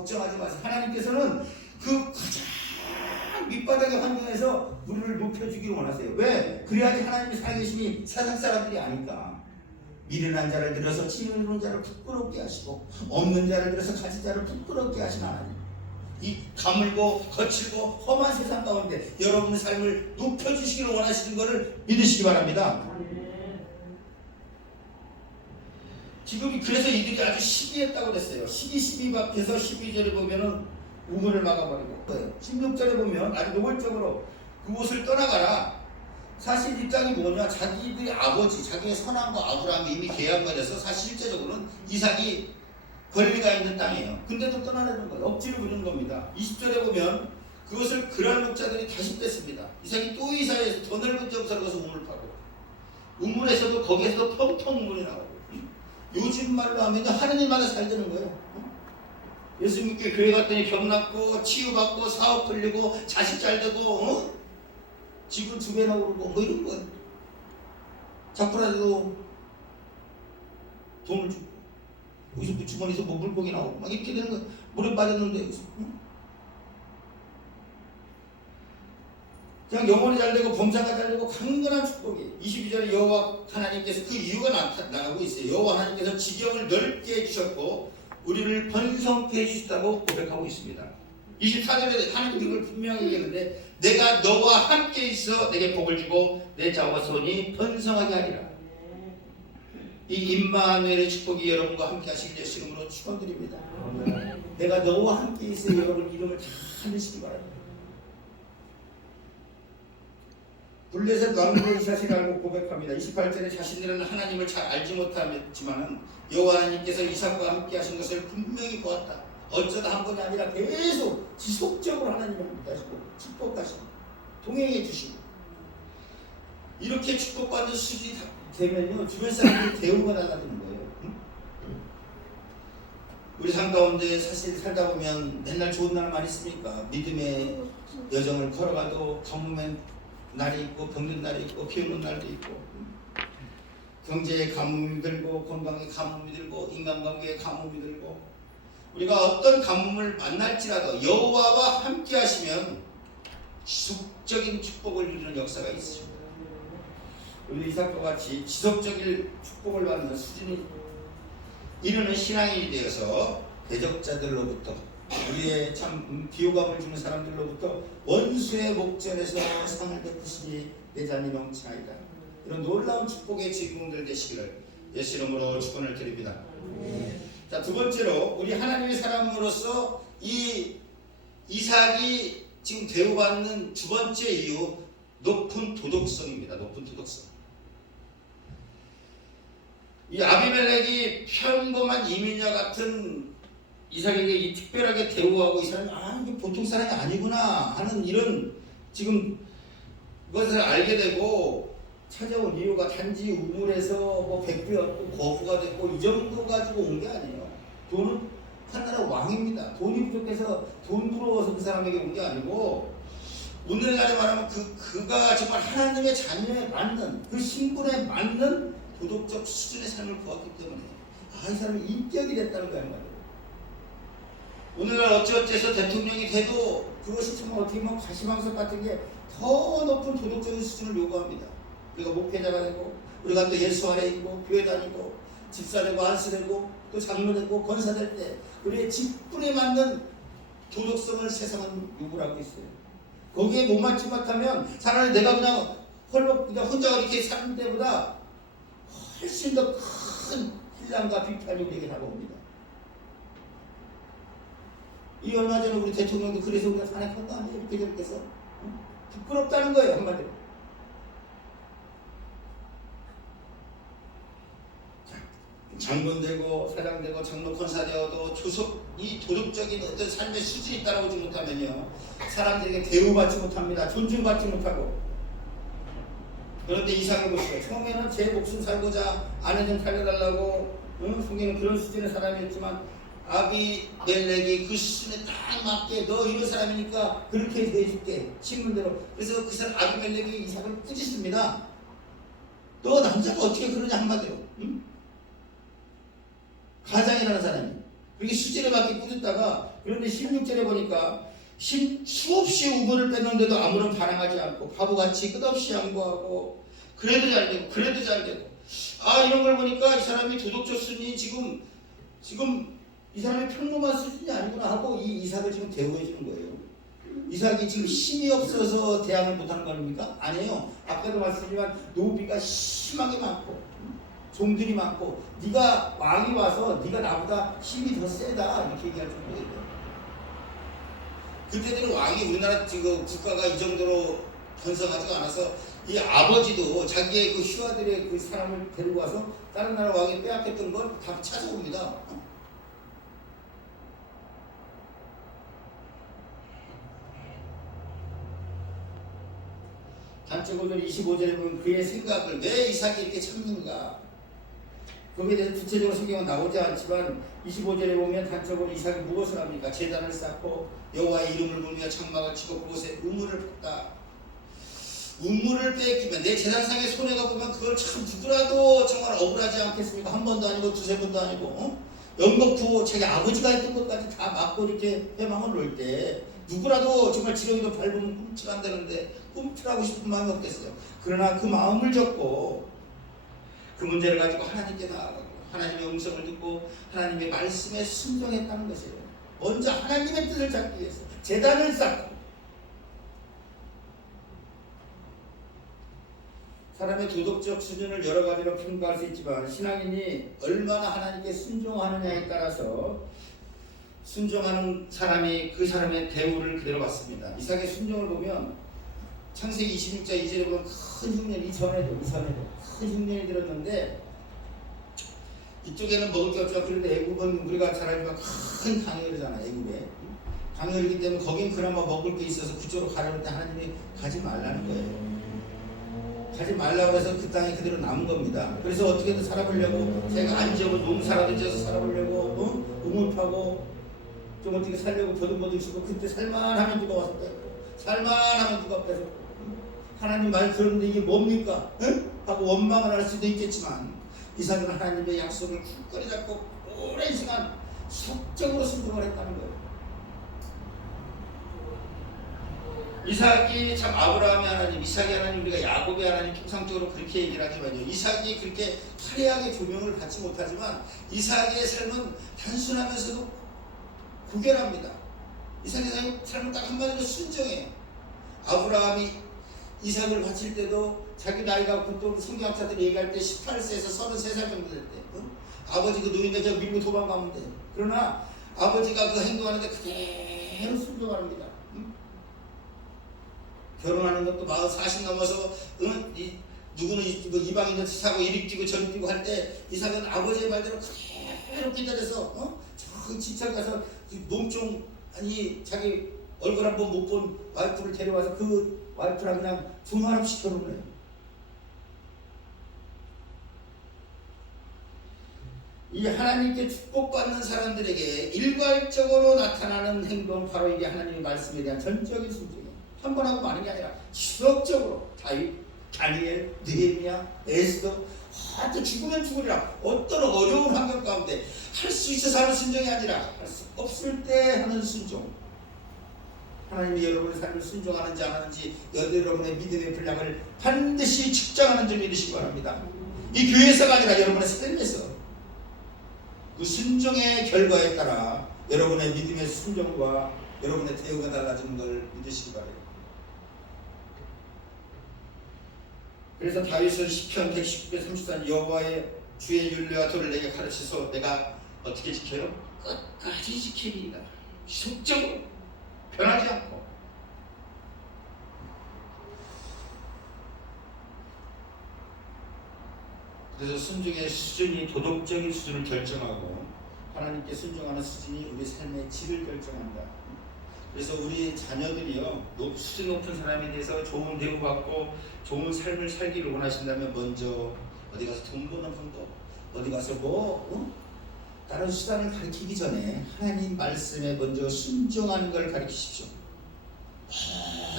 걱정하지 마세요. 하나님께서는 그 가장 밑바닥의 환경에서 우리를 높여주기를 원하세요. 왜? 그래야지 하나님의 살아계심이 세상 사람들이 아니까. 미련한 자를 들어서 지혜로운 자를 부끄럽게 하시고 없는 자를 들어서 가진 자를 부끄럽게 하시는 하나님. 이 가물고 거칠고 험한 세상 가운데 여러분의 삶을 높여주시기를 원하시는 것을 믿으시기 바랍니다. 지금 그래서 이들이 아주 시기했다고 그랬어요. 시기 밖에서 12절에 보면은 우물을 막아버리고 16절에 보면 아주 노골적으로 그곳을 떠나가라. 사실 이 땅이 뭐냐, 자기들의 아버지 자기의 선함과 아브라함이 이미 계약을 해서 사실 실제적으로는 이삭이 권리가 있는 땅이에요. 근데도 떠나려는 거예요. 억지로 부르는 겁니다. 20절에 보면 그것을 그랄 목자들이 다시 뺐습니다. 이삭이 또 이사해서 더 넓은 점사로 가서 우물을 파고 우물에서도 거기에서도 펑펑 물이 나오고 요즘 말로 하면 하느님마다 잘 되는 거예요. 예수 믿게 교회 갔더니 병 낫고 치유받고 사업 풀리고 자식 잘 되고 지분 2배나 오르고 뭐 이런 거예요. 자꾸라도 돈을 주고 여기서 주머니에서 뭐 물고기 나오고 막 이렇게 되는 거예요. 물에 빠졌는데 그냥 영혼이 잘 되고 범사가 잘 되고 강건한 축복이 22절에 여호와 하나님께서 그 이유가 나타나고 있어요. 여호와 하나님께서 지경을 넓게 해주셨고 우리를 번성케 해주셨다고 고백하고 있습니다. 24절에 하나님 이걸 분명히 얘기했는데 내가 너와 함께 있어 내게 복을 주고 내 자와 손이 번성하게 하리라. 이 임마누엘의 축복이 여러분과 함께 하시길 예수 이름으로 축원드립니다. 내가 너와 함께 있어 여러분 이름을 다 하시기 바랍니다. 블레셋 왕국의 이삭이라고 고백합니다. 28절에 자신들은 하나님을 잘 알지 못하지만 여호와 하나님께서 이삭과 함께 하신 것을 분명히 보았다. 어쩌다 한 번이 아니라 계속 지속적으로 하나님을 함께 하시고 축복하시고 동행해 주시고 이렇게 축복받는 수준이 되면요 주변 사람들이 대우가 달라지는 거예요. 우리 삶 가운데 사실 살다 보면 맨날 좋은 날 많이 있습니까? 믿음의 여정을 걸어가도 가뭄의 날이 있고 병든 날이 있고 비 오는 날도 있고 경제에 가뭄이 들고 건강에 가뭄이 들고 인간관계에 가뭄이 들고 우리가 어떤 가뭄을 만날지라도 여호와와 함께 하시면 지속적인 축복을 누리는 역사가 있습니다. 우리 이삭과 같이 지속적인 축복을 받는 수준이 이루는 신앙인이 되어서 대적자들로부터 우리의 참 비호감을 주는 사람들로부터 원수의 목전에서 상을 베푸시니 내 자녀 명칭하이다. 이런 놀라운 축복의 주인공들 되시기를 예수 이름으로 축원을 드립니다. 자, 두 번째로 우리 하나님의 사람으로서 이 이삭이 지금 대우받는 두 번째 이유 높은 도덕성입니다. 높은 도덕성. 이 아비멜렉이 평범한 이민자 같은 이삭에게 이 특별하게 대우하고 이 사람이 이게 보통 사람이 아니구나 하는 이런 지금 것을 알게 되고 찾아온 이유가 단지 우물에서 뭐 백부였고 거부가 됐고 이 정도 가지고 온 게 아니에요. 돈은 하나라 왕입니다. 돈이 부족해서 돈 부러워서 그 사람에게 온 게 아니고 오늘날에 말하면 그가 정말 하나님의 자녀에 맞는 그 신분에 맞는 도덕적 수준의 삶을 보았기 때문에 이 사람이 인격이 됐다는 거야 말이에요. 오늘날 어찌어찌해서 대통령이 돼도 그것이 정말 어떻게 보면 가시방석 같은 게 더 높은 도덕적인 수준을 요구합니다. 우리가 목회자가 되고 우리가 또 예수 아래 있고 교회 다니고 집사 되고 안수 되고 또 장로 되고 권사 될 때 우리의 직분에 맞는 도덕성을 세상은 요구를 하고 있어요. 거기에 못 맞지 못하면 차라리 내가 그냥 홀로 그냥 혼자 이렇게 사는 데보다 훨씬 더 큰 혼란과 비판이 우리에게 다가옵니다. 이 얼마 전에 우리 대통령도 그래서 우리가 탄핵한 거 아니에요? 이렇게 저렇게 해서 부끄럽다는 거예요 한마디로. 장군 되고 사장 되고 장로 권사 되어도 이 도덕적인 어떤 삶의 수준이 따라오지 못하면요 사람들에게 대우받지 못합니다. 존중받지 못하고. 그런데 이상해 보시고 처음에는 제 목숨 살고자 아내 좀 살려달라고 성경은 그런 수준의 사람이었지만 아비멜렉이 그 수준에 딱 맞게 너 이런 사람이니까 그렇게 해줄게 신문대로. 그래서 그 사람 아비멜렉이 이삭을 꾸짖습니다. 너 남자가 어떻게 그러냐 한마디로. 가장이라는 사람이 그렇게 수지를 받게 꾸짖다가 그런데 16절에 보니까 수없이 우물을 뺐는데도 아무런 반항하지 않고 바보같이 끝없이 양보하고 그래도 잘 되고 그래도 잘 되고 이런 걸 보니까 이 사람이 도덕적 수준이 지금 이 사람이 평범한 수준이 아니구나 하고 이 이삭을 지금 대우해 주는 거예요. 이삭이 지금 힘이 없어서 대항을 못하는 거 아닙니까? 아니에요. 아까도 말씀드렸지만 노비가 심하게 많고 종들이 많고 네가 왕이 와서 네가 나보다 힘이 더 세다 이렇게 얘기할 정도예요. 그때들은 왕이 우리나라 지금 국가가 이 정도로 번성하지가 않아서 이 아버지도 자기의 그 휴아들의 그 사람을 데리고 와서 다른 나라 왕이 빼앗겼던 걸 다 찾아옵니다. 단적으로 25절에 보면 그의 생각을 왜 이삭이 이렇게 참는가 거기에 대해서 구체적으로 성경은 나오지 않지만 25절에 보면 단적으로 이삭이 무엇을 합니까? 제단을 쌓고 여호와의 이름을 부르며 장막을 치고 그곳에 우물을 팠다. 우물을 뺏기면 내 제단상에 손해가 보면 그걸 참 누구라도 정말 억울하지 않겠습니까? 한 번도 아니고 두세 번도 아니고 연거푸 자기 아버지가 했던 것까지 다 막고 이렇게 회망을 놓을 때 누구라도 정말 지렁이도 밟으면 꿈틀한다는데 꿈틀하고 싶은 마음이 없겠어요. 그러나 그 마음을 접고 그 문제를 가지고 하나님께 나아가고 하나님의 음성을 듣고 하나님의 말씀에 순종했다는 것이에요. 먼저 하나님의 뜻을 잡기 위해서 제단을 쌓고 사람의 도덕적 수준을 여러 가지로 평가할 수 있지만 신앙인이 얼마나 하나님께 순종하느냐에 따라서 순종하는 사람이 그 사람의 대우를 그대로 받습니다. 이삭의 순종을 보면 창세기 26장 2절에 보면 큰 흉년 이전에도 큰 흉년이 들었는데 이쪽에는 먹을 게 없죠. 그런데 애굽은 우리가 잘 알지만 큰 강요르잖아. 애굽에 강요르기 때문에 거긴 그나마 먹을 게 있어서 그쪽으로 가려는 때 하나님이 가지 말라는 거예요. 가지 말라고 해서 그 땅이 그대로 남은 겁니다. 그래서 어떻게든 살아보려고 제가 안 지어본 농사라도 지어서 살아보려고 우물 파고 좀 어떻게 살려고 버둥버둥 치고 그때 살만하면 누가 와서 뺏고 살만하면 누가 뺏고 하나님 말 들었는데 이게 뭡니까? 응? 하고 원망을 할 수도 있겠지만 이삭은 하나님의 약속을 굳건히 잡고 오랜 시간 속적으로 순종을 했다는 거예요. 이삭이 참 아브라함의 하나님, 이삭의 하나님, 우리가 야곱의 하나님 통상적으로 그렇게 얘기를 하지만요. 이삭이 그렇게 화려하게 조명을 받지 못하지만 이삭의 삶은 단순하면서도 고결합니다. 이삭의 삶은 딱 한마디로 순정해요. 아브라함이 이삭을 바칠 때도 자기 나이가 보통 성경학자들이 얘기할 때 18세에서 33살 정도 될 때 아버지 그 노인네가 밀고 도망가면 돼. 그러나 아버지가 그 행동하는데 그대로 순종합니다. 결혼하는 것도 40 넘어서 누구는 이방인을 사고 이리 뛰고 저리 뛰고 할 때 이삭은 아버지의 말대로 그대로 기다려서 저 지쳐 가서 농촌 자기 얼굴 한번 못 본 와이프를 데려와서 그 와이프랑 그냥 두말없이 결혼을 해요. 이 하나님께 축복받는 사람들에게 일괄적으로 나타나는 행동 바로 이게 하나님의 말씀에 대한 전적인 순종이에요. 한 번 하고 마는 게 아니라 지속적으로 다윗, 다니엘, 느헤미야, 에스더 또 죽으면 죽으리라 어떤 어려운 환경 가운데 할 수 있어서 하는 순종이 아니라 할 수 없을 때 하는 순종. 하나님이 여러분의 삶을 순종하는지 안 하는지 여러분의 믿음의 분량을 반드시 측정하는 줄 믿으시기 바랍니다. 이 교회에서가 아니라 여러분의 삶에서 그 순종의 결과에 따라 여러분의 믿음의 순종과 여러분의 대우가 달라지는 걸 믿으시기 바랍니다. 그래서 다윗은 시편 119편 34절 여호와의 주의 율례와 도를 내게 가르치소 내가 어떻게 지켜요? 끝까지 지키리이다. 지속적으로 변하지 않고. 그래서 순종의 수준이 도덕적인 수준을 결정하고 하나님께 순종하는 수준이 우리 삶의 질을 결정한다. 그래서 우리 자녀들이요 수준 높은 사람에 대해서 좋은 대우받고 좋은 삶을 살기를 원하신다면 먼저 어디 가서 돈 버는 방법, 어디 가서 다른 수단을 가르치기 전에 하나님 말씀에 먼저 순종하는 걸 가르치십시오.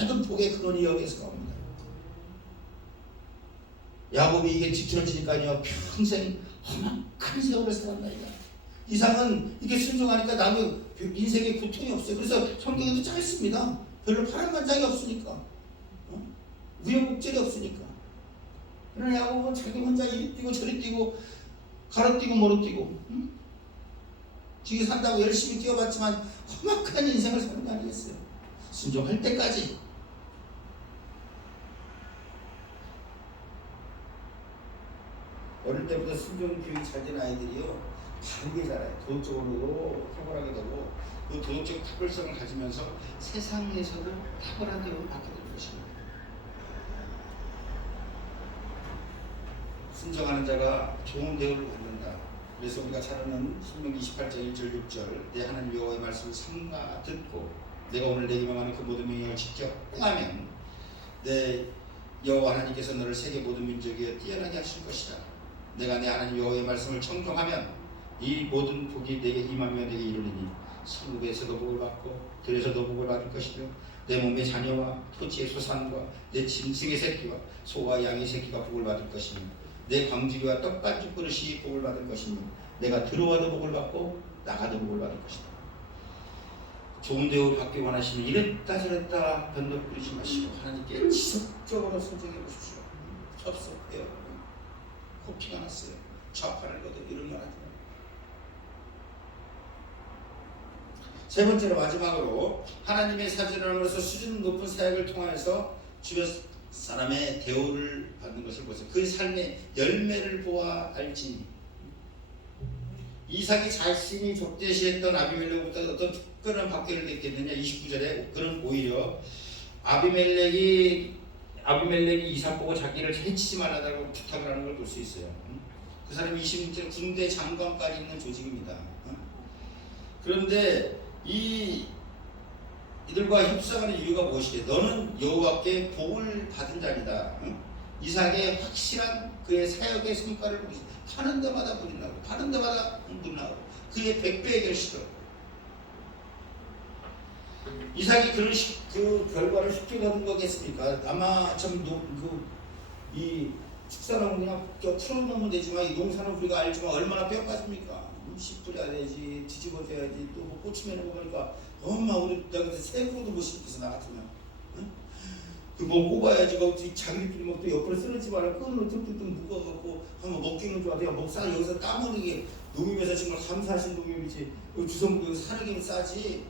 모든 복의 근원이 여기에서 나옵니다. 야곱이 이게 뒤틀어지니까요 평생 험악한 세월을 살았나이다. 이상은 이렇게 순종하니까 나도 인생에 고통이 없어요. 그래서 성경에도 짧습니다. 별로 파란만장이 없으니까. 우여곡절이 없으니까. 그러나 야곱은 자기 혼자 이리 뛰고 저리 뛰고 가로 뛰고 모로 뛰고 지금 산다고 열심히 뛰어봤지만 험악한 인생을 사는 거 아니겠어요? 순종할 때까지. 어릴 때부터 순종 교육이 잘 된 아이들이요 바르게 자라요. 도덕적으로도 탁월하게 되고 그 도덕적 특별성을 가지면서 세상에서도 탁월한 대우를 받게 될 것입니다. 순종하는 자가 좋은 대우를 받는다. 그래서 우리가 잘 아는 신명기 28장 1절 6절 내 하나님 여호와의 말씀을 삼가 듣고 내가 오늘 내게 명하는 그 모든 명령을 지켜 행하면 내 여호와 하나님께서 너를 세계 모든 민족에 뛰어나게 하실 것이다. 내가 내 하나님 여호와의 말씀을 청종하면 이 모든 복이 내게 임하며 내게 이르리니 성읍에서도 복을 받고 들에서도 복을 받을 것이며 내 몸의 자녀와 토지의 소산과 내 짐승의 새끼와 소와 양의 새끼가 복을 받을 것이며 내 광주기와 떡반죽 그릇이 복을 받을 것이며 내가 들어와도 복을 받고 나가도 복을 받을 것이다. 좋은 대우 받기 원하시면 이랬다 저랬다 변덕 부리지 마시고 하나님께 지속적으로 순종해 보십시오. 섭섭해요. 코피가 났어요. 좌판을 거둬 이런 말 하지 마요. 세 번째로 마지막으로 하나님의 사진함으로써 수준 높은 사역을 통하여서 주변 사람의 대우를 받는 것을 보세요. 그 삶의 열매를 보아 알지니. 이삭이 자신이 적대시했던 아비멜렉보다 어떤 특별한 박해를 느꼈느냐. 29절에 그는 오히려 아비멜렉이 이삭 보고 자기를 해치지 말라고 부탁을 하는 걸 볼 수 있어요. 그 사람이 26절 군대 장관까지 있는 조직입니다. 그런데 이들과 협상하는 이유가 무엇이게? 너는 여호와께 복을 받은 자이다. 이삭의 확실한 그의 사역의 성과를 보기 파는 데마다 물이 나고 파는 데마다 물이 나고 그의 100배의 결실을 이삭이 그 결과를 쉽게 거둔 거겠습니까? 아마 참 이 축사는 그냥 풀어놓으면 되지만 이 농사는 우리가 알지만 얼마나 뼈빠집니까? 씨 뿌려야 되지, 뒤집어줘야지, 또 뭐 꽂히면 먹으니까 엄마 우리 내가 새우도 못 씹겠어 나 같으면. 그뭐 꼽아야지, 자기 뿌리 먹고 옆으로 쓰러지지 말아 끈으로 툭툭툭 묶어갖고 한번 먹기는 좋아도 야 목살 여기서 까먹는 게 농협에서 정말 감사하신 농협이지. 주성부 여기 사르기는 싸지.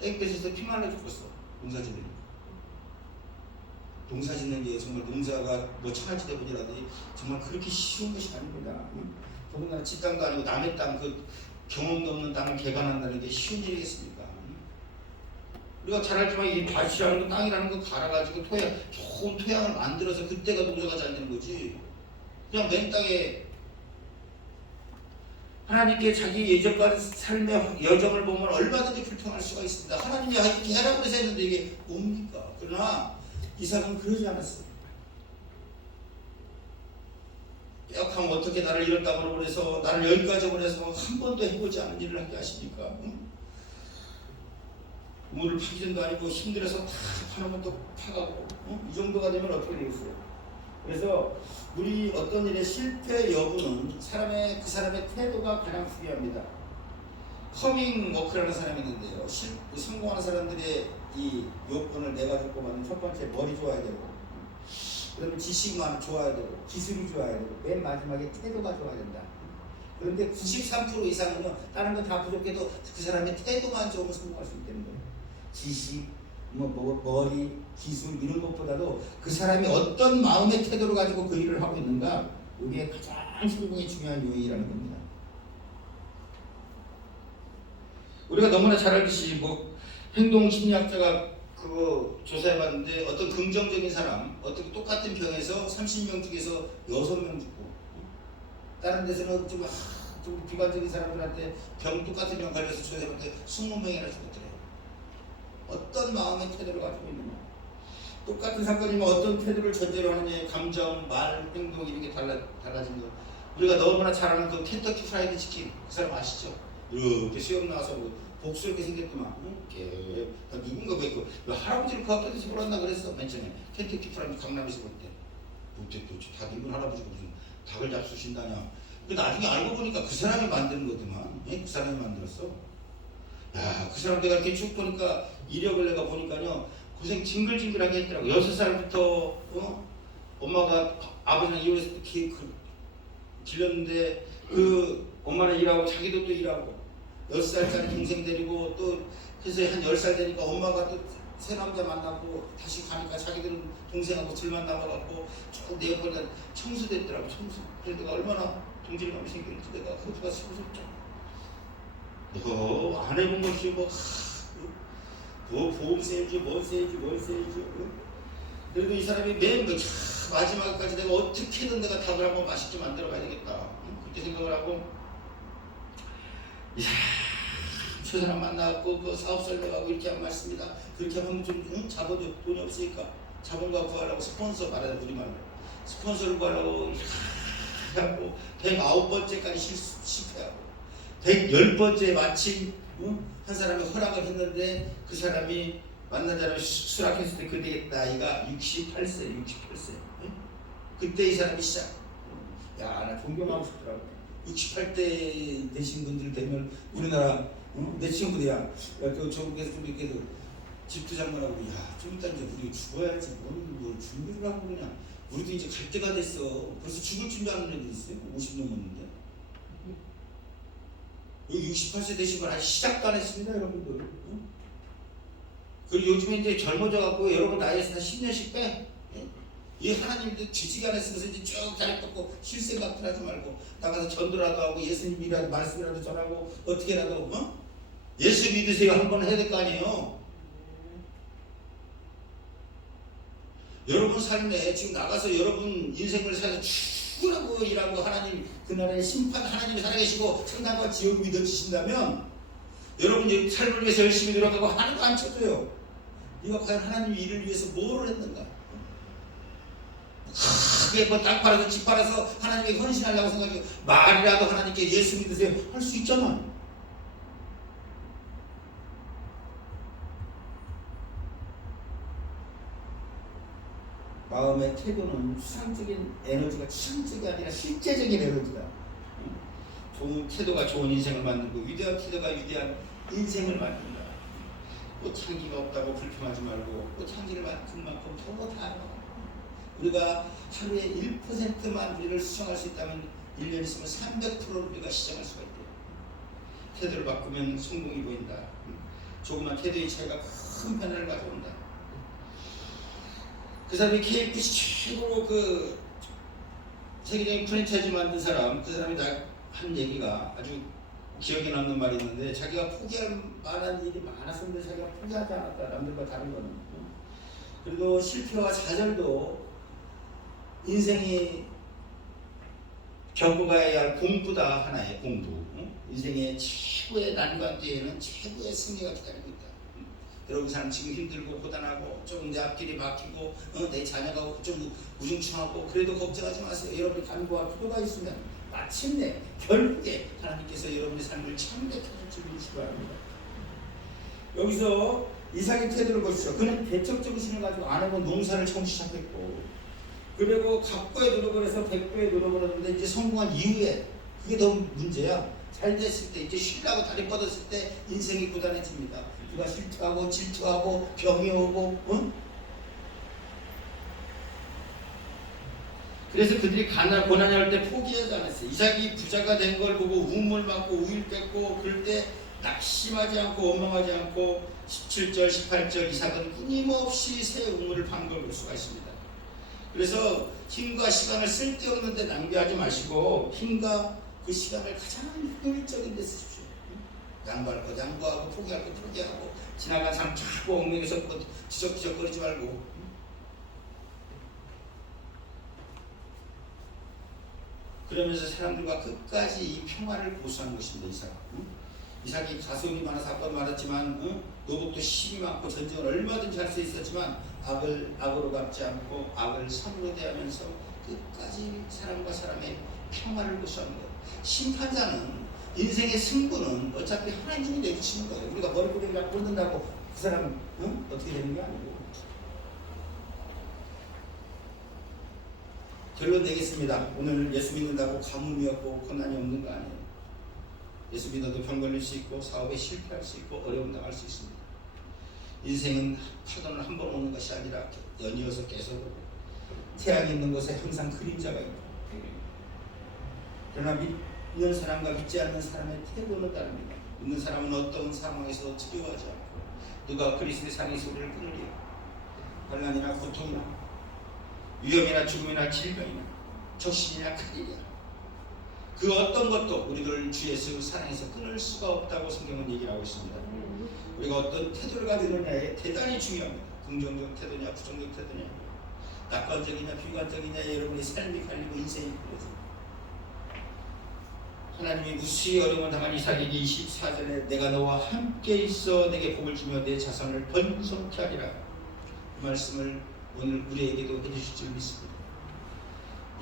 땡볕에서 피만 나 죽었어 농사짓는. 농사 짓는 게 정말 농사가 뭐 창할지대분이라든지 정말 그렇게 쉬운 것이 아닙니다. 더군다나 지 땅도 아니고 남의 땅, 그 경험도 없는 땅을 개간한다는 게 쉬운 일이겠습니까? 우리가 잘 알지만 이 밭이라는 거 땅이라는 거 갈아가지고 좋은 토양을 만들어서 그때가 농사가 잘 되는 거지. 그냥 맨 땅에 하나님께 자기 예전과 삶의 여정을 보면 얼마든지 불평할 수가 있습니다. 하나님이 이렇게 해라고 해서 했는데 이게 뭡니까? 그러나 이삭은 그러지 않았어요. 뼈하면 어떻게 나를 이런 땅으로 보내서 나를 여기까지 보내서 한 번도 해보지 않은 일을 하게 하십니까? 우물을 파기 전도 아니고 힘들어서 다 파놓으면 또 파가고 이 정도가 되면 어떻게 되겠어요? 그래서 우리 어떤 일의 실패 여부는 그 사람의 태도가 가장 중요합니다. 커밍 워크라는 사람이 있는데요. 성공하는 사람들의 이 요건을 네 가지 꼽아는 첫 번째 머리 좋아야 되고, 그다음에 지식만 좋아야 되고, 기술이 좋아야 되고, 맨 마지막에 태도가 좋아야 된다. 그런데 93% 이상은요, 다른 건 다 부족해도 그 사람의 태도만 좋으면 성공할 수 있다는 거예요. 지식, 머리, 기술 이런 것보다도 그 사람이 어떤 마음의 태도를 가지고 그 일을 하고 있는가, 이게 가장 성공에 중요한 요인이라는 겁니다. 우리가 너무나 잘 알듯이 행동 심리학자가 그거 조사해봤는데 어떤 긍정적인 사람, 어떤 똑같은 병에서 30명 중에서 6명 죽고, 다른 데서는 좀 비관적인 사람들한테 똑같은 병 걸려서 조사해봤는데 20명이나 죽었더래요. 어떤 마음의 태도를 가지고 있느냐, 똑같은 사건이면 어떤 태도를 전제로 하느냐의 감정, 말, 행동 이런 게 달라진 거. 우리가 너무나 잘 아는 그 켄터키 프라이드 치킨, 그 사람 아시죠? 이렇게 수염 나와서 복스럽게 생겼더만. 나 누군가 왜 할아버지를 그 앞에서 몰았나 그랬어. 맨 처음에 켄터키 프라이드 강남에서 볼 때. 다 늙은 할아버지가 무슨 닭을 잡수신다냐. 그 나중에 알고 보니까 그 사람이 만든 거더만. 그 사람이 만들었어. 야, 그 사람 내가 이렇게 쭉 보니까 이력을 내가 보니까요 고생 징글징글하게 했더라고. 6살부터 엄마가 아버지랑 이혼했을 때 길렀는데 그 엄마는 일하고 자기도 또 일하고 6살짜리 동생 데리고 또 해서 한 10살 되니까 엄마가 또 새 남자 만나고 다시 가니까 자기들은 동생하고 둘만 남아갖고 쭉 내어버리다 청소됐더라고. 청소. 그래서 내가 얼마나 동질감이 생겼는지 내가 호주가 싶었죠. 너 안 해본 것이 뭐 보험세지 뭔세지 그래도 이 사람이 맨 마지막까지 내가 어떻게든 내가 닭을 한번 맛있게 만들어 봐야 되겠다. 그렇게 생각을 하고 이 사람 저 사람 만나갖고 그 사업설 내가고 이렇게 하면 맞습니다. 그렇게 하면 좀 자본도 돈이 없으니까 자본가 구하려고 스폰서 말하자 우리말로 스폰서를 구하려고 하고 109번째까지 실패하고 110번째 마침 한 사람이 허락을 했는데 그 사람이 만난 사람이 수락했을 때 그때 나이가 68세. 그때 이 사람이 시작. 야, 나 존경하고 싶더라고. 68대 되신 분들 되면 우리나라 내 친구들이야. 저쪽에서 좀 이렇게 집도 장만하고 좀 이따 이제 우리 죽어야지 뭘 준비를 하고 그냥 우리도 이제 갈 때가 됐어. 벌써 죽을 준비하는 애들 있어요. 50 넘었는데. 68세 되신 건 아직 시작도 안 했습니다, 여러분들. 그리고 요즘에 이제 젊어져갖고 여러분 나이에서 다 10년씩 빼. 이 하나님도 지지가 안 했으면서 이제 쭉 다리 뻗고 실생각도 하지 말고 나가서 전도라도 하고 예수님이라도 말씀이라도 전하고 어떻게라도 예수 믿으세요 한번 해야 될 거 아니에요. 여러분 삶에 지금 나가서 여러분 인생을 살아서 죽으라고 일하고 하나님 그날의 심판 하나님이 살아계시고 천당과 지옥을 믿어주신다면 여러분 삶을 위해서 열심히 노력하고 하나도 안 쳐줘요. 네가 과연 하나님 일을 위해서 뭐를 했는가? 크게 뭐 땅 팔아서 집 팔아서 하나님께 헌신하려고 생각해 말이라도 하나님께 예수 믿으세요 할 수 있잖아. 마음의 태도는 추상적인 에너지가 추상적이 아니라 실제적인 에너지다. 좋은 태도가 좋은 인생을 만들고 위대한 태도가 위대한 인생을 만든다. 꽃향기가 없다고 불평하지 말고 꽃향기를 맡은 만큼 더 달아. 우리가 하루에 1%만 우리를 수정할 수 있다면 1년 있으면 300%를 우리가 시정할 수가 있대요. 태도를 바꾸면 성공이 보인다. 조그만 태도의 차이가 큰 변화를 가져온다. 그 사람이 KFC 최고로 그 세계적인 프랜차이즈 만든 사람, 그 사람이 한 얘기가 아주 기억에 남는 말이 있는데 자기가 포기할 만한 일이 많았었는데 자기가 포기하지 않았다. 남들과 다른 거는. 그리고 실패와 좌절도 인생이 겪어가야 할 공부다. 하나의 공부. 인생의 최고의 난관 뒤에는 최고의 승리가 기다리고 있다. 여러분 사람 지금 힘들고 고단하고 좀 내 앞길이 막히고 내 자녀가 좀 우중충하고 그래도 걱정하지 마세요. 여러분이 간구와 필요가 있으면 마침내 결국에 하나님께서 여러분의 삶을 창백하게 주시기 바랍니다. 여기서 이삭의 태도를 보십시오. 그는 대척 정신을 가지고 안 하고 농사를 처음 시작했고 그리고 갑고의 노력을 해서 백배의 노력을 했는데 이제 성공한 이후에 그게 더 문제야. 잘 됐을 때 이제 쉬려고 다리 뻗었을 때 인생이 고단해집니다. 누가 실투하고 질투하고 병이 오고 그래서 그들이 고난을 할 때 포기하지 않았어요. 이삭이 부자가 된 걸 보고 우물 맞고 우일 뺏고 그럴 때 낙심하지 않고 원망하지 않고 17절 18절 이삭은 끊임없이 새 우물을 판 걸 볼 수가 있습니다. 그래서 힘과 시간을 쓸데없는 데 낭비하지 마시고 힘과 그 시간을 가장 효율적인 데 쓰십시오. 양보할 것 양보하고 포기할 것 포기하고 지나간 사람 자꾸 엉덩이에서 지적지적거리지 말고 그러면서 사람들과 끝까지 이 평화를 보수한 것입니다. 이삭이 가속이 많아서 아까 말했지만 노복도 힘이 많고 전쟁을 얼마든지 할 수 있었지만 악을 악으로 갚지 않고 악을 선으로 대하면서 끝까지 사람과 사람의 평화를 보수한 거예요. 심판자는 인생의 승부는 어차피 하나님이 내주시는 거예요. 우리가 머리끄댕이 잡고 꽂는다고 그 사람은 어떻게 되는 게 아니고 결론 내겠습니다. 오늘 예수 믿는다고 가뭄이 없고 고난이 없는 거 아니에요. 예수 믿어도 병 걸릴 수 있고 사업에 실패할 수 있고 어려움 당할 수 있습니다. 인생은 파도는 한 번 오는 것이 아니라 연이어서 계속 오고 태양이 있는 곳에 항상 그림자가 있고 그러나 믿는 사람과 믿지 않는 사람의 태도는 다릅니다. 믿는 사람은 어떤 상황에서 두려워하지 않고 누가 그리스도의 상의 소리를 끊으리요. 환난이나 고통이나 위험이나 죽음이나 질병이나 적신이나 칼이랴 그 어떤 것도 우리를 주 예수 사랑에서 끊을 수가 없다고 성경은 얘기를 하고 있습니다. 우리가 어떤 태도를 가지느냐에 대단히 중요합니다. 긍정적 태도냐 부정적 태도냐 낙관적이냐 비관적이냐 여러분의 삶이 갈리고 인생이 그래서 하나님이 무수히 어려움을 당한 이삭에게 24절에 내가 너와 함께 있어 내게 복을 주며 내 자손을 번성케 하리라 그 말씀을 오늘 우리에게도 해주실 줄 믿습니다.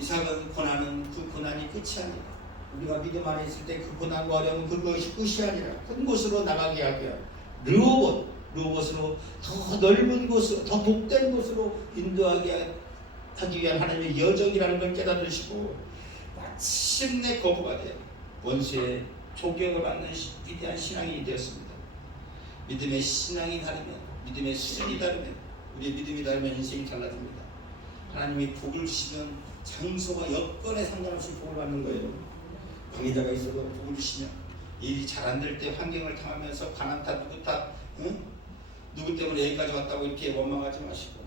이삭은 고난은 그 고난이 끝이 아니라 우리가 믿음 안에 있을 때 그 고난과 어려움은 그것이 끝이 아니라 큰 곳으로 나가게 하게 르호봇으로 더 넓은 곳으로 더 복된 곳으로 인도하게 하기 위한 하나님의 여정이라는 걸 깨달으시고 마침내 거부가 돼 원수의 조경을 받는 위대한 신앙이 되었습니다. 믿음의 신앙이 다르면 믿음의 수준이 다르면 우리의 믿음이 다르면 인생이 달라집니다. 하나님이 복을 주시면 장소와 여건에 상관없이 복을 받는 거예요. 방해자가 있어도 복을 주시면 일이 잘 안 될 때 환경을 당하면서 가난 탓 누구 탓 누구 때문에 여기까지 왔다고 이렇게 원망하지 마시고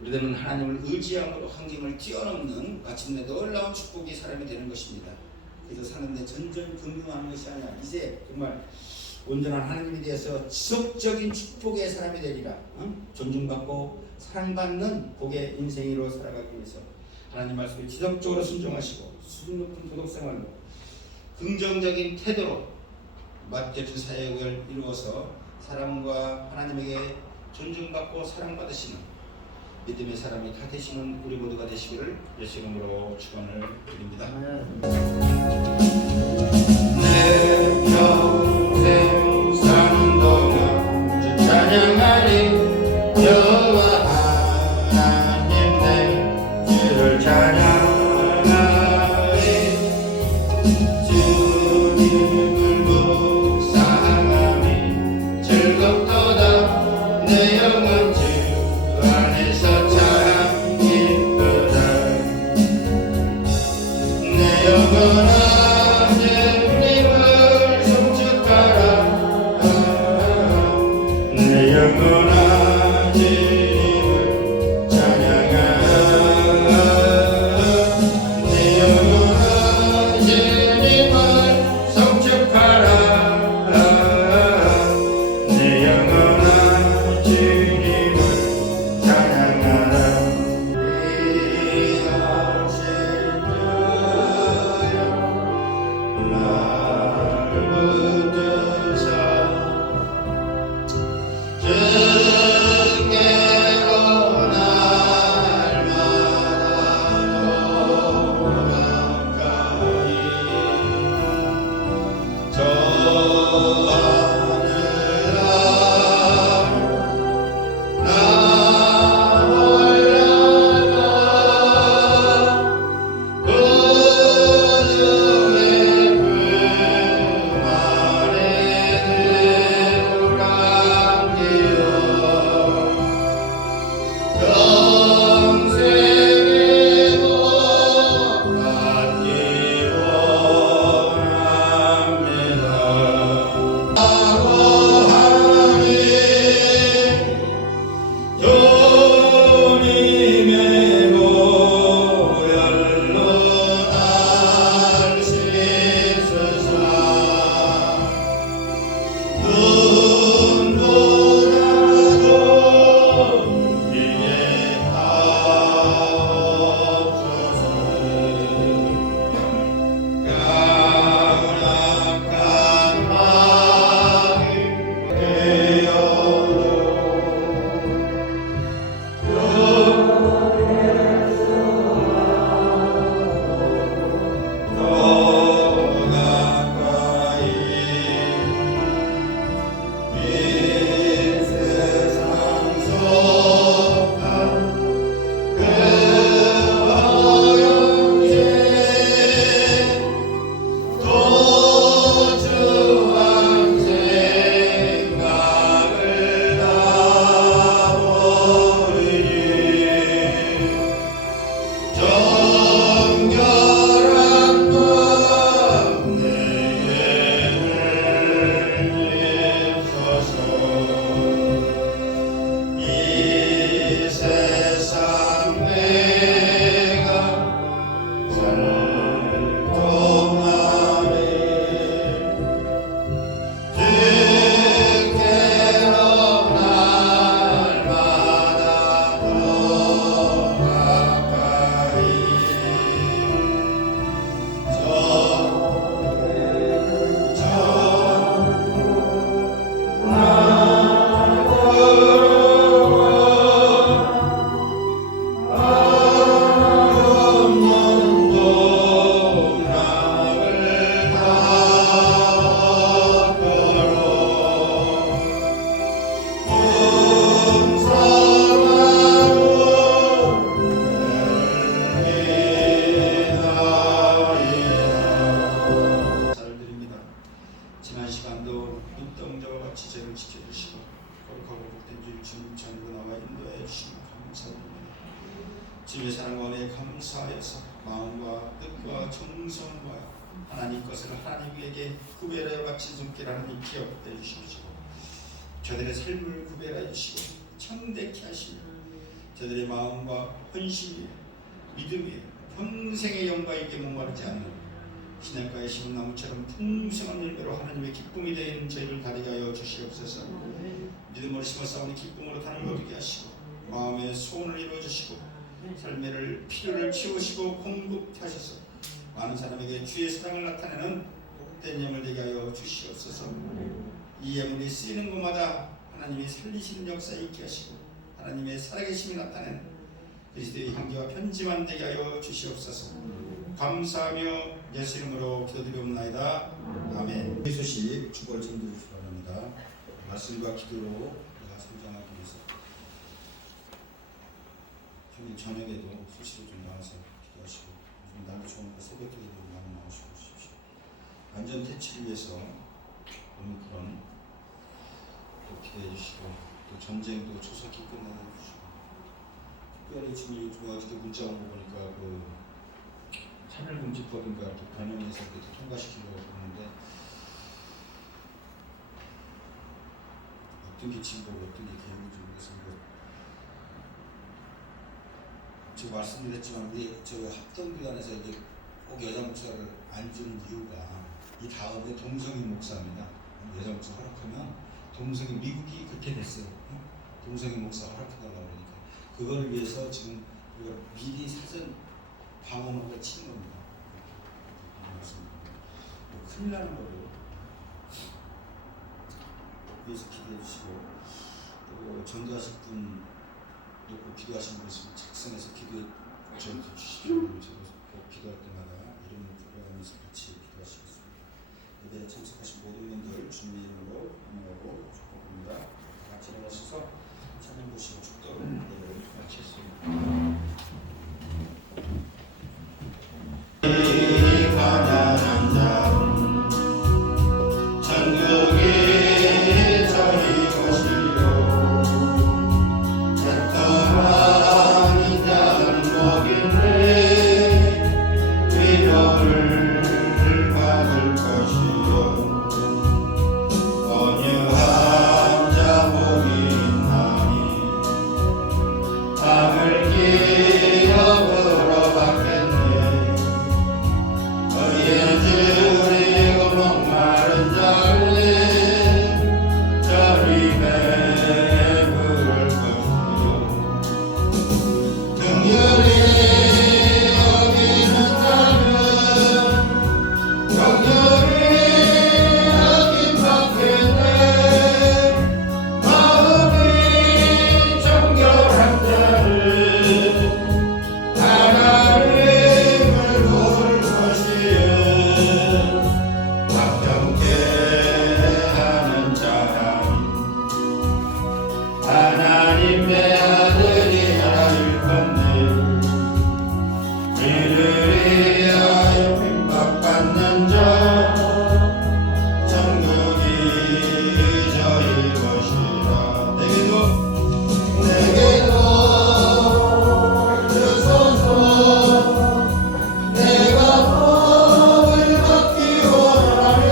우리들은 하나님을 의지함으로 환경을 뛰어넘는 마침내 놀라운 축복의 사람이 되는 것입니다. 그래서 사는데 전전긍긍하는 것이 아니라 이제 정말 온전한 하나님에 대해서 지속적인 축복의 사람이 되리라. 존중받고 사랑받는 복의 인생으로 살아가기 위해서 하나님 말씀에 지속적으로 순종하시고 수준 높은 도덕생활로 긍정적인 태도로 맡겨진 사역을 이루어서 사람과 하나님에게 존중받고 사랑받으시는 믿음의 사람이 다 되시는 우리 모두가 되시기를 예수 이름으로 축원을 드립니다. 내 평생 사는 동안 주 찬양하리 여호와 하나님 내 주를 찬양하리 주님을 묵상하니 즐겁도다 내 영혼 주 안에서 참 기쁘다 내 영혼아 주님을 송축하라 내 영혼아 주님을 찬양하라 내 영혼아 주님을 송축하라 소원을 모아 하나님 것을 하나님에게 구별하여 바치 숨기를 하나님 기억해 주시옵시고 저들의 삶을 구별하여 주시고 청대케 하시며 저들의 마음과 헌신이 믿음이 평생의 영광에게 목마르지 않는 신약가의 심은 나무처럼 풍성한 열매로 하나님의 기쁨이 되는 저희를 다리게 하여 주시옵소서. 믿음으로 심어싸우니 기쁨으로 단을 거두게 하시고 마음의 소원을 이루어 주시고 삶의 필요를 채우시고 공급하셔서 많은 사람에게 주의 사랑을 나타내는 복된 예물 되게 하여 주시옵소서. 이 예물이 쓰이는 곳마다 하나님이 살리시는 역사에 있게 하시고 하나님의 살아계심이 나타내는 그리스도의 향기와 편지만 되게 하여 주시옵소서. 감사하며 예수 이름으로 기도드리옵나이다. 아멘. 이 소식 주보를 전해주시기 바랍니다. 말씀과 기도로 내가 성장하기 위해서 주님 저녁에도 수시로 좀 나와서 기도하시고 요즘 날도 좋으니까 새벽 기도도 많이 나오시고 주십시오. 안전 퇴치를 위해서 오미크론 또 기도해 주시고 또 전쟁도 조속히 끝내게 해주시고 특별히 지금 요즘 어제도 문자 온 거 보니까 그 차별금지법인가 이렇게 변형해서 이렇게 통과시키려고 하는데 어떤 게 진보고 어떤 게 개혁인지 모르겠습니다. 제가 말씀드렸지만 우리 저 합동기관에서 이제 꼭 여자 목사를 안 주는 이유가 이 다음에 동성애 목사입니다. 여자 목사 허락하면 동성애 미국이 그렇게 됐어요. 동성애 목사 허락해달라고 그러니까 그걸 위해서 지금 우리가 미리 사전 방어막을 치는 겁니다. 큰일 나는 거고 위해서 기도해 주시고 또 전도하실 분 또 기도하시는 분 있으면 작성해서 기도해 주십시오. 저도 꼭 기도할 때마다 이름을 불러가면서 같이 기도하시겠습니다. 예배에 참석하신 모든 분들 주님의 이름으로 환영하고 축복합니다. 같이 일어나셔서 찬양 보시고 축도로 예배를 마치겠습니다. 가난한 자 천국이 저희 것이요 애통하는 자는 복인데 위로를 받을 것이요 온유한 자 복이 있나니 밤을 기업으로 받겠네. 줄이고 목마른 자를 저리 배부를 것이요 긍휼히 여기는 자는 긍휼히 여김 받겠네. 마음이 정결한 자를 하나님을 볼 것이요 하나님의 아들이라 일컫네. 이를 위하여 핍박받는 자 천국이 저희 것이라. 내게도 주소서. 내가 복을 받기 원하네.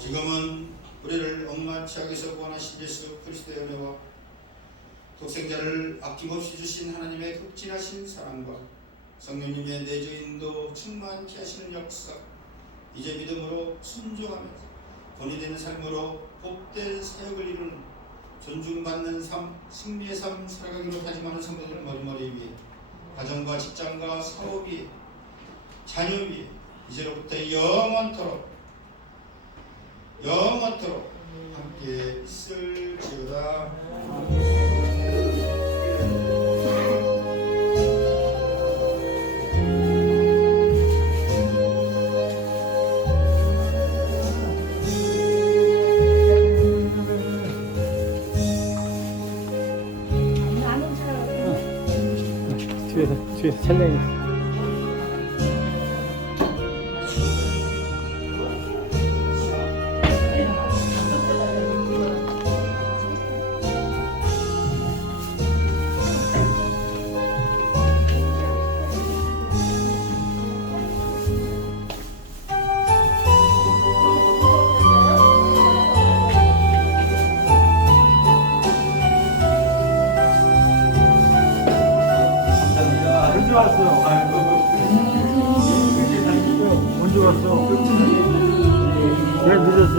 지금은 우리를 억만치 하게서 구원하신 예수 그리스도의 은혜와 독생자를 아낌없이 주신 하나님의 극진하신 사랑과 성령님의 내주인도 충만케 하시는 역사 이제 믿음으로 순종하면서 본이 되는 삶으로 복된 사역을 이루는 존중받는 삶, 승리의 삶 살아가기로 다짐하는 성도들 머리머리 위에 가정과 직장과 사업 위에 자녀 위에 이제로부터 영원토록 함께 있을지어다. 나는 잘 뒤에서 촬영이. 언제 왔어? 언제 왔어? 왜 늦었어?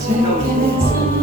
즐기는